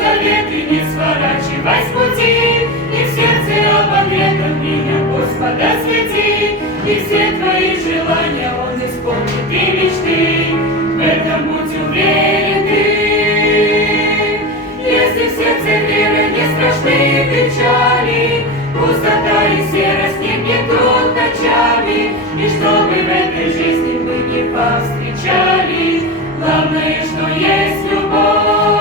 заветы не сворачивай с пути, и в сердце обогретом меня Господа свети, и все твои желания Он исполнит и мечты, в этом будь уверен ты. Если в сердце вера, не страшны печали, пустота и серость не гнетут ночами, и чтобы в этой жизни мы не повстречали, главное, что есть любовь.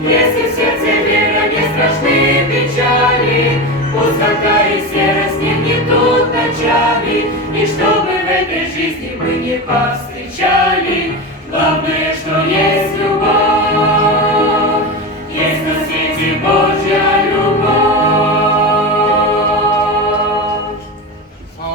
Если в сердце вера, не страшны печали, пустота и серость не гнетут ночами, и чтобы в этой жизни мы не повстречали, главное, что есть любовь. Есть на свете Божья